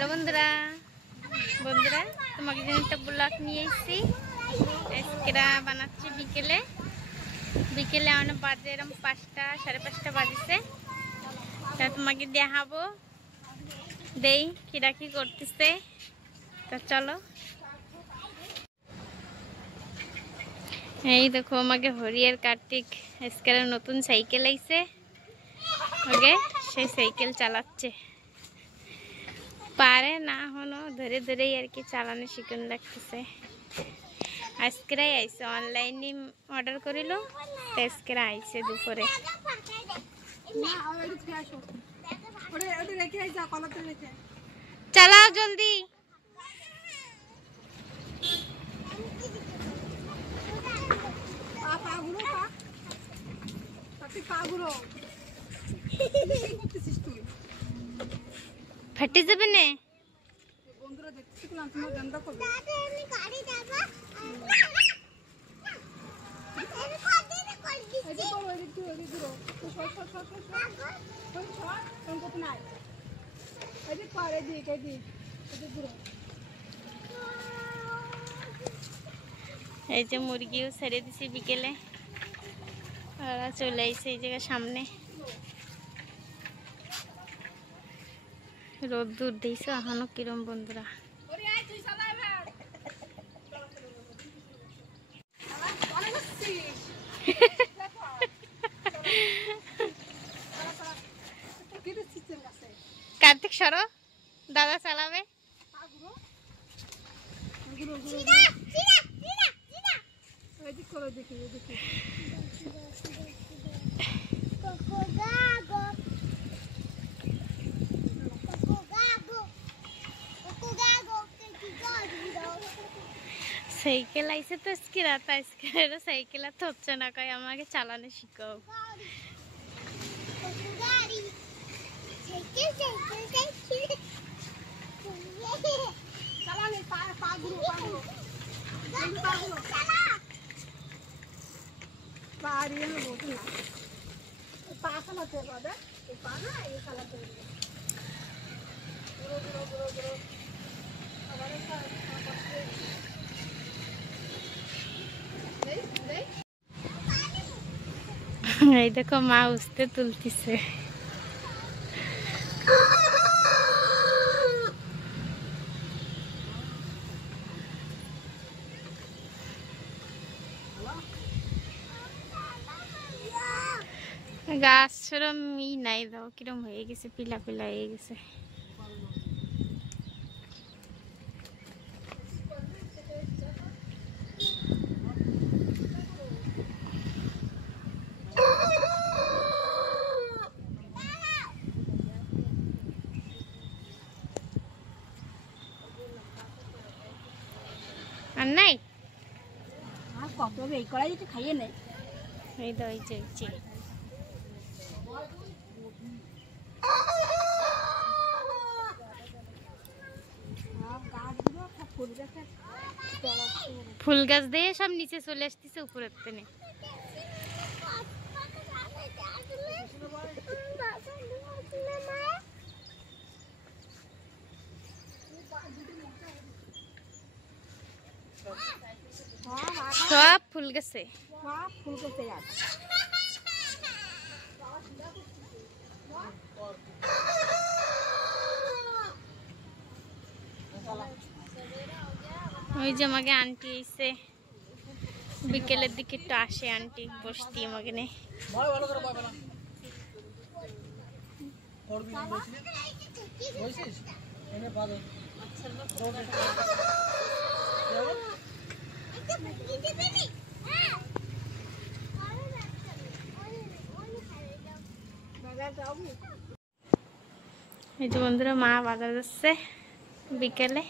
Hello বন্ধুরা বন্ধুরা তোমাকে জন্য একটা ব্লগ নিয়ে এসেছি। আজকেরা বানাচ্ছি বিকেলে বিকেলে অনেক বাজে এরকম 5টা সাড়ে 5টা বাজেছে। তা তোমাকে দেখাবো দেই কিরা কি করতেছে। তা চলো। এই দেখো আমাকে হরিয়ার কার্তিক আজকের নতুন সাইকেল আইছে। ওকে সেই সাইকেল চালাচ্ছে, পারে না হলো ধরে ধরেই আর কি চালানো শিখুন লাগতেছে। আজকেরাই আইসে অনলাইনে অর্ডার করিল, তো আজকেরা আইসে দুপুরে। চালাও জলদি। ফাটি যাবে না বন্ধুরা, দেখতেছিলাম তোমার গন্ধ করবে। দাদা আমি গাড়ি যাব এই যে বড় এই যে দূর তো শর্ট কোন কত নাই এই যে পারে দি কে দি এই যে দূর। এই যে মুরগিও ছেড়ে দিছি বিকেলে, ওরা চলে আইছে এই জায়গার সামনে। রোদ্দুর দিয়েছে এখনো কিরম বন্ধুরা। কার্তিক সরো, দাদা চালাবে। সাইকেল আইছে তো আজকে রাত, আজকে সাইকেল আর হচ্ছে না, কয় আমাকে চালানো শিখাও। এই দেখো মা উঠতে তুলতেছে। গাছ সেরম নাই দাও, কিরম হয়ে গেছে, পিলা পিলা হয়ে গেছে। আর নাই কত এই কড়াই খাইয়ে নেই। এই দাও এই যে ফুল গাছ দিয়ে সব নিচে চলে আসতেছে উপরের তেনে। সব ফুল গেছে ওই যে আমাকে আন্টি এসে বিকেলের দিকে একটু আসে, আন্টি বসতি আমাকে নেই। এই যে বন্ধুরা মা বাজার যাচ্ছে বিকেলে,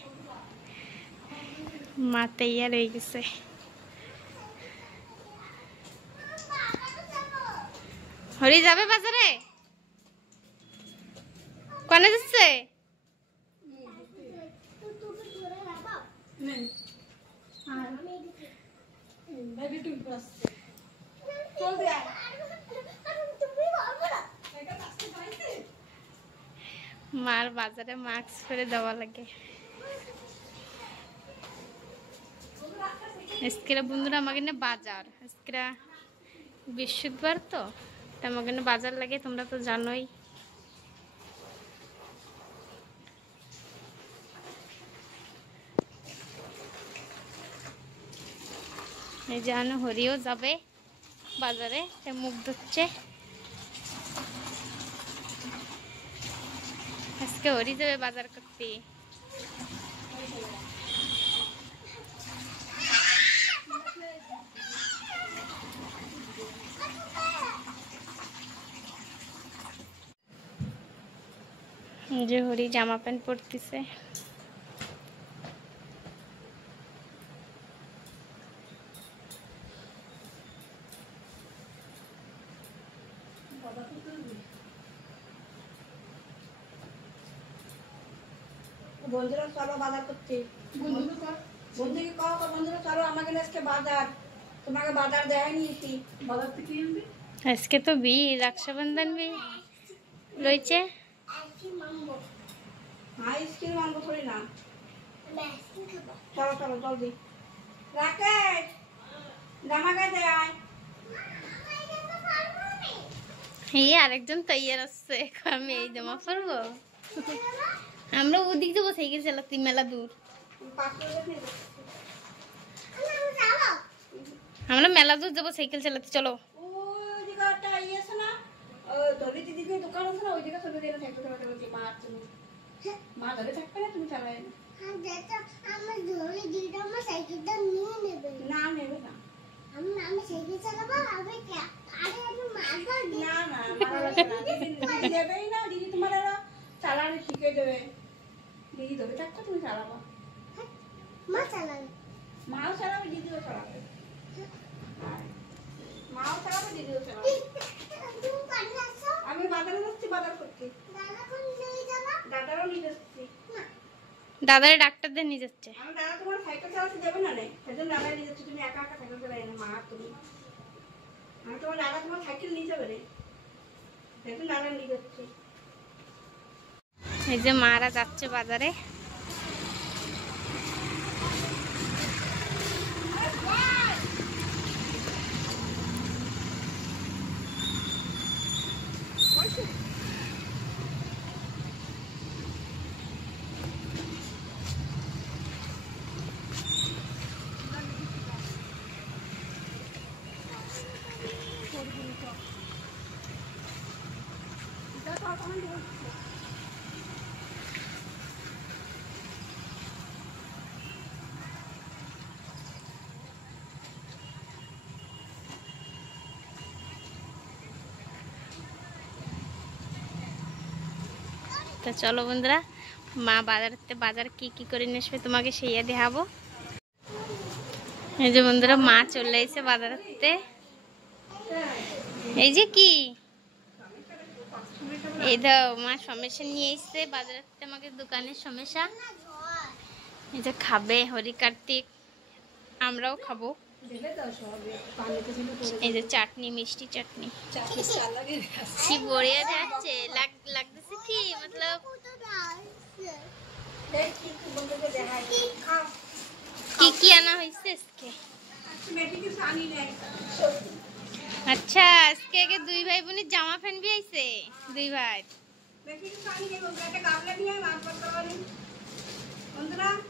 মা তৈয়ার হয়ে গেছে। হরি যাবে বাজারে, কোনে যাচ্ছে? মার বাজারে মাস্ক পরে দেওয়া লাগে। আজকেরা বন্ধুরা আমাকে না বাজার, আজকেরা বৃহস্পতিবার তো আমাকে না বাজার লাগে, তোমরা তো জানোই। এই যে হরিও যাবে বাজারে, মুখ ধুচ্ছে। আজকে হরি যাবে বাজার করতে। যে হরি জামা প্যান্ট পরতেছে। বন্ধুরা চলো বাজার করতে, বন্ধুকে কও বন্ধুরা চলো আমাকে আজকে বাজার, তোমাকে বাজার দেখাই নিয়েছি। বাজার থেকে আনবে আজকে তো রক্ষাবন্ধন রয়েছে। আইসক্রিম আনবো থোড়ি না, চলো চলো জলদি। রাকেশ জামা গায়ে আয়। এই আরেকজন তৈয়ার আসছে, আমি এই জামা পরবো। আমরা ওদিক যাবো সাইকেল চালাতে, মেলা দূর। আমরা মেলা দূর যাবো সাইকেল চালাতে, চলো। ওই দিকে ইয়ে আছে না, ধরি দিদিকে দোকান আছে না, ওই দিকে চলে দিয়ে সাইকেল চালাতে বলছি। মা ধরে থাকবে না, তুমি চালাই না। না নেবে না, আমি সাইকেল চালাবো। না না দিদি দেবেই না, দিদি তোমার চালানো শিখে দেবে। দিদি ধরে থাকতো, তুমি চালাবো। মা চালাবে, মাও চালাবে, দিদিও চালাবে। মাও চালাবে, দিদিও চালাবে। আমি বাজারে যাচ্ছি, বাজার করতে। দাদারও নিয়ে যাচ্ছি। দাদারে ডাক্তারদের নিয়ে যাচ্ছে। আমি দাদা তোমার সাইকেল চালাতে দেবে না, সেজন্য দাদা নিয়ে যাচ্ছি। তুমি একা একা সাইকেল চালাই না, মা তুমি। আমি তোমার দাদা তোমার সাইকেল নিয়ে যাবে রে, সেজন্য দাদা নিয়ে যাচ্ছি। এই যে মারা যাচ্ছে বাজারে। তো চলো বন্ধুরা, মা বাজার কি করে নিয়ে আসবে তোমাকে সেইয়া দেখাবো। এই যে বন্ধুরা, মা চলে এসে বাজারতে। এই যে কি, এই তো মা সমস্যা নিয়ে এসছে বাজারতে, আমাকে দোকানের সমস্যা। এই যে খাবে হরি কার্তিক, আমরাও খাবো। এই যে চাটনি, মিষ্টি চাটনি কি বড়িয়া যাচ্ছে, লাগতেছে কি মতলব কি আনা হয়েছে আজকে। আচ্ছা, আজকে দুই ভাই বোনের জামা প্যান্ট বি আইছে, দুই ভাই।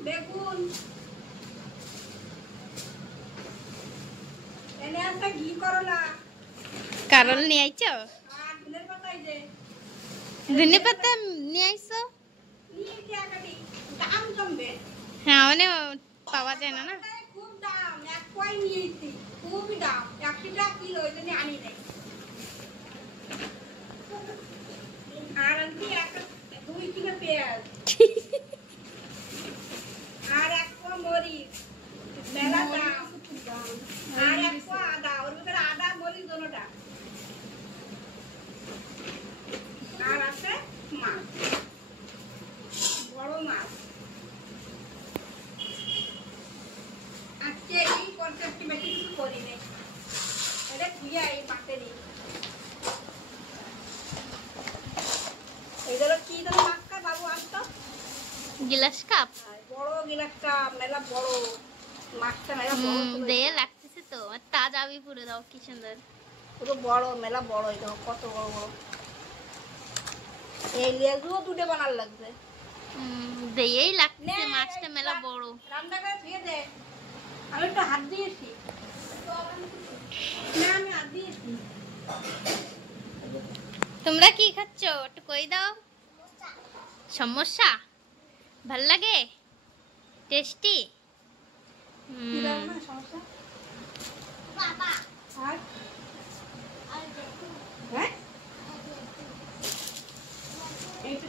বেগুন এনে একটা ঘি করলা, কারল নিয়ে আইছো, আর ধনের পাতা এই যে ধনে পাতা নিয়ে আইছো। নিয়ে কি আগাটি দাম জমবে। হ্যাঁ, মানে পাওয়া যায় না। খুব দাম, এক কয় নিয়েছি, খুবই দাম, 100 টাকা কিলো, ওই জন্য আনি নাই। আর আনছি 2 কিলো পেঁয়াজ, আর 1 পোয়া মরিচ, মেলা দাম, আর 1 পোয়া আদা, ওর ভিতরে আদা মরিচ দুটোটা, আর আছে মাছ, বড় মাছ। আজকে এই কনসেপ্টে বেশি কিছু করি নাই, এটা ধুইয়া এই পাতে দিই। এইগুলো কি যেন মাক্কা গিলাস কাপ বড় গিলাসটা মেলা বড়, মাছটা মেলা বড় ছিল। দেয়া লাগতেছে তো, তাজা আবি পুরো দাও, কি সুন্দর। পুরো বড় মেলা বড়, এই দেখো কত বড় বড়। এই লেজুও দুটো বানার লাগবে। দেয়াই লাগতেছে, মাছটা মেলা বড়। রান্না করে ধুয়ে দে, আমি একটু হাত দিয়েছি। না আমি হাত দিয়েছি। তোমরা কি খাচ্ছ একটু কই দাও। সমস্যা ভাল লাগে, টেস্টি। কি দাও না সমস্যা? বাবা আর আর দেখো হ্যাঁ এইটা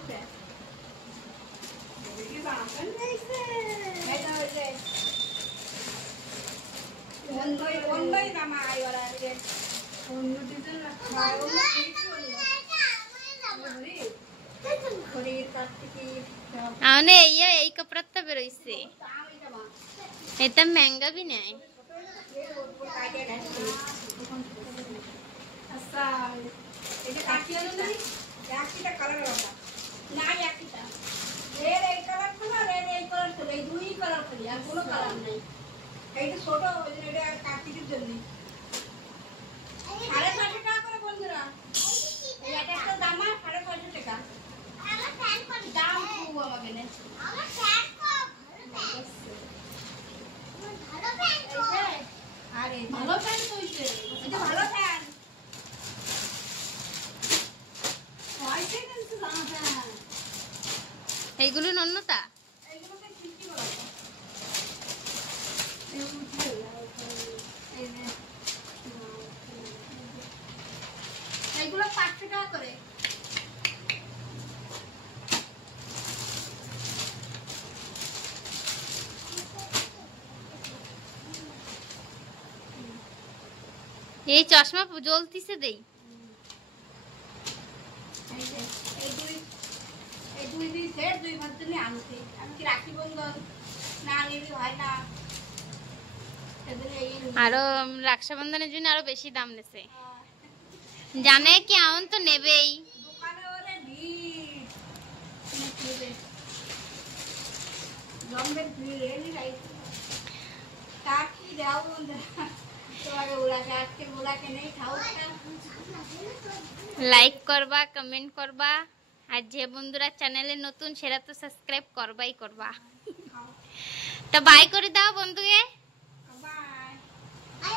দেখি বানাবেন নাইছে। এটা হইছে অন্যই জামাই ওরা যে অন্য ডিজাইন রাখা অন্য কিছু অন্য শরীর কাটতে আনে এই কাপড়টা বেরোইছে, এটা महंगा भी नहीं। আচ্ছা এটা কাটি আলো না, একটা কালার আলাদা না, একটা রেড এই কালার ছিল, রেড এই কালার ছিল, এই দুই কালার ছিল, আর কোনো কালার নাই। এইটা ছোট ওই জন্য এটা কাটির জন্য 650 টাকা করে বন্ধুরা। এই একটা জামা 650 টাকা আমার ফ্যান কোন দাম খুব আমাকে নে। আমার ফ্যান কোন ভালো ফ্যান কোন আরে ভালো ফ্যান কইছে, এটা ভালো ফ্যান হইছে কিন্তু জামা ফ্যান এইগুলো নন্নতা এইগুলোকে কি বলা হয়? এই উঠে এই নে এইগুলো 500 টাকা করে। এই চশমা জ্বলতিছে দেই। এই যে এই দুই সেট দুই ভাত জন্য আনছি। আমি কি রাখি বন্ধন না নিবি হয় না, সেদিন এই আরো রক্ষাবন্ধনের জন্য আরো বেশি দাম নেছে, জানে কি আউন তো নেবেই। দোকানে ওরে ভিড় জম্বের ভিড় এলি রাইছে কাকি দাও বন্ধুরা, তোমাকে ওলাকে আজকে ওলাকে নেই খাও। লাইক করবা, কমেন্ট করবা, আর যে বন্ধুরা চ্যানেলে নতুন সেটা তো সাবস্ক্রাইব করবাই করবা। তো বাই করে দাও বন্ধুকে। বাই। আই